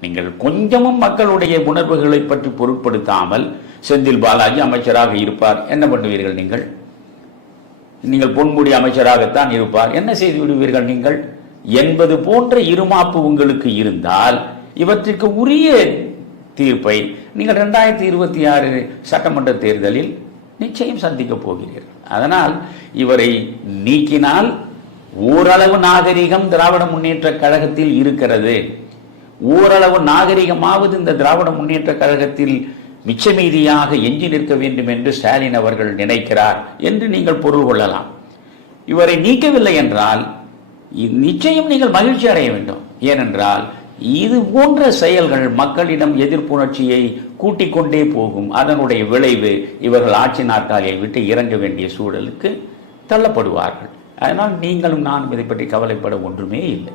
நீங்கள் கொஞ்சமும் மக்களுடைய உணர்வுகளை பற்றி பொருட்படுத்தாமல் செந்தில் பாலாஜி அமைச்சராக இருப்பார். என்ன பண்ணுவீர்கள் நீங்கள்? நீங்கள் பொன்முடி அமைச்சராகத்தான் இருப்பார். என்ன செய்து விடுவீர்கள் நீங்கள்? என்பது போன்ற இருமாப்பு உங்களுக்கு இருந்தால் இவற்றிற்கு உரிய தீர்ப்பை நீங்கள் ரெண்டாயிரத்தி இருபத்தி ஆறு சட்டமன்ற தேர்தலில் நிச்சயம் சந்திக்கப் போகிறீர்கள். அதனால் இவரை நீக்கினால் ஓரளவு நாகரிகம் திராவிட முன்னேற்ற கழகத்தில் இருக்கிறது. ஓரளவு நாகரிகமாவது இந்த திராவிட முன்னேற்ற கழகத்தில் மிச்சமீதியாக எஞ்சி நிற்க வேண்டும் என்று ஸ்டாலின் அவர்கள் நினைக்கிறார் என்று நீங்கள் பொருள் கொள்ளலாம். இவரை நீக்கவில்லை என்றால் நிச்சயம் நீங்கள் மகிழ்ச்சி அடைய வேண்டும். ஏனென்றால் இது போன்ற செயல்கள் மக்களிடம் எதிர்ப்புணர்ச்சியை கூட்டிக் கொண்டே போகும். அதனுடைய விளைவு இவர்கள் ஆட்சி நாற்காலியை விட்டு இறங்க வேண்டிய சூழலுக்கு தள்ளப்படுவார்கள். அதனால் நீங்களும் நானும் இதை பற்றி கவலைப்பட ஒன்றுமே இல்லை.